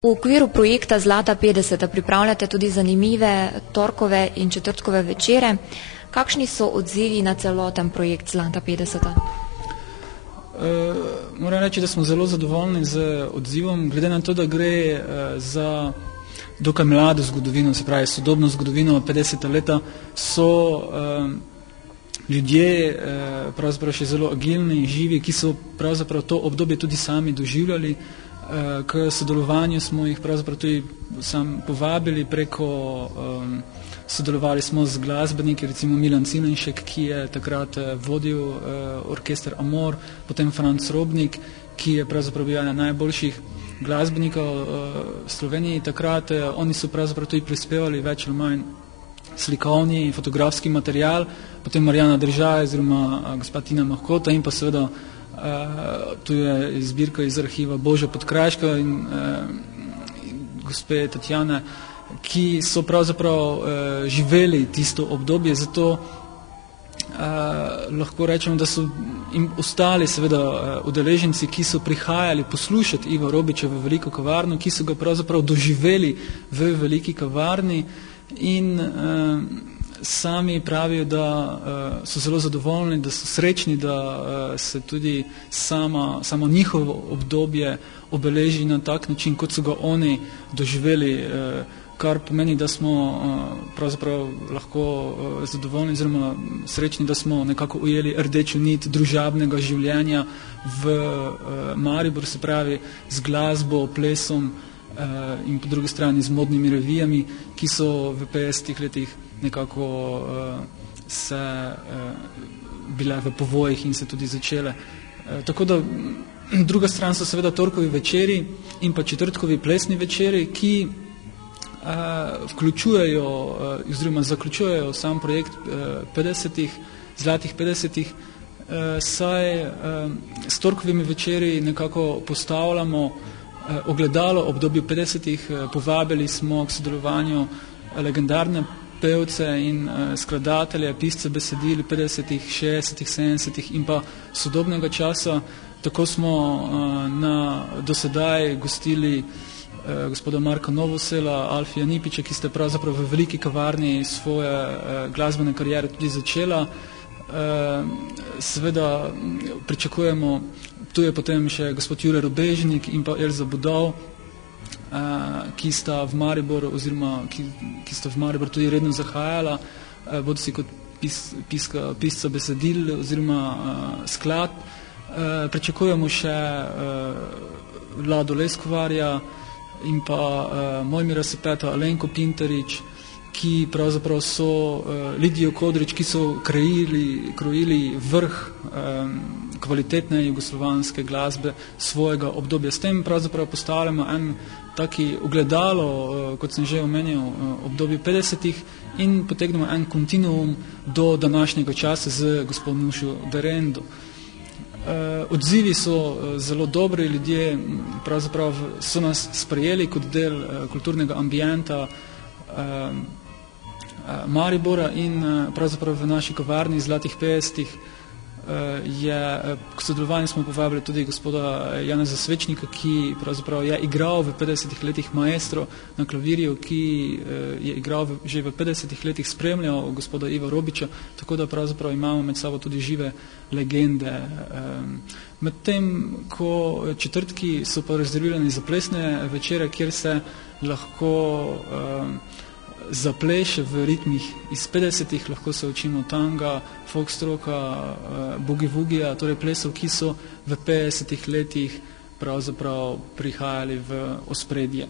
V okviru projekta Zlata 50 pripravljate tudi zanimive torkove in četrtkove večere. Kakšni so odzivi na celoten projekt Zlata 50? Moram reči, da smo zelo zadovoljni z odzivom, glede na to, da gre za dokaj mlado zgodovino, se pravi sodobno zgodovino 50 leta, so ljudje pravzaprav še zelo agilni, živi, ki so pravzaprav to obdobje tudi sami doživljali. K sodelovanju smo jih pravzaprav tudi povabili preko, sodelovali smo z glasbeniki, recimo Milan Cilenšek, ki je takrat vodil orkester Amor, potem Franc Robnik, ki je pravzaprav bil eden najboljših glasbenikov v Sloveniji takrat. Oni so pravzaprav tudi prispevali več ali manj slikovni in fotografski material, potem Marjana Držaj oziroma gospa Tina Mahkota in pa seveda tu je zbirka iz arhiva Boža Podkraška in gospe Tatjane, ki so pravzaprav živeli tisto obdobje, zato lahko rečemo, da so jim ostali seveda udeleženci, ki so prihajali poslušati Iva Robiča v veliko kavarno, ki so ga pravzaprav doživeli v veliki kavarni in sami pravijo, da so zelo zadovoljni, da so srečni, da se tudi samo njihovo obdobje obeleži na tak način, kot so ga oni doživeli, kar pomeni, da smo pravzaprav lahko zadovoljni oziroma srečni, da smo nekako ujeli rdečo nit družabnega življenja v Mariboru, se pravi z glasbo, plesom in po drugi strani z modnimi revijami, ki so v 50 letih nekako se bile v povojih in se tudi začele. Tako da druga stran so seveda torkovi večeri in pa četrtkovi plesni večeri, ki vključujejo oziroma zaključujejo sam projekt 50-ih, zlatih 50-ih, saj s torkovimi večeri nekako postavljamo ogledalo obdobju 50-ih, povabili smo k sodelovanju legendarne pevce in skladatelje, pisce besedil 50-ih, 60-ih, 70-ih in pa sodobnega časa. Tako smo do sedaj gostili gospoda Marka Novosela, Alfija Nipiča, ki ste pravzaprav v veliki kavarni svoje glasbene kariere tudi začela. Seveda pričakujemo, tu je potem še gospod Jure Robežnik in pa Elza Budov, ki sta v Mariboru oziroma ki sta v Mariboru tudi redno zahajala, bodisi kot pisca besedil oziroma skladb. Pričakujemo še Vlado Leskovarja in pa Mojmira Sepeta, Alenko Pinterič, ki pravzaprav so Lidijo Kodrič, ki so krojili vrh kvalitetne jugoslovanske glasbe svojega obdobja. S tem pravzaprav postavljamo en taki ogledalo, kot sem že omenil, obdobje 50-ih in potegnemo en kontinuum do današnjega časa z gospod Nušo Derendo. Odzivi so zelo dobri, ljudje pravzaprav so nas sprejeli kot del kulturnega ambienta Maribora in pravzaprav v naši kavarni Zlatih 50-ih k sodelovanju smo povabili tudi gospoda Janeza Svečnika, ki pravzaprav je igral v 50-ih letih maestro na klavirju, ki je igral že v 50-ih letih, spremljal gospoda Iva Robiča, tako da pravzaprav imamo med sabo tudi žive legende. Medtem ko četrtki so pa rezervirani za plesne večere, kjer se lahko zapleše v ritmih iz 50-ih, lahko se učimo tanga, foxtroka, boogie-woogija, torej plesov, ki so v 50-ih letih pravzaprav prihajali v ospredje.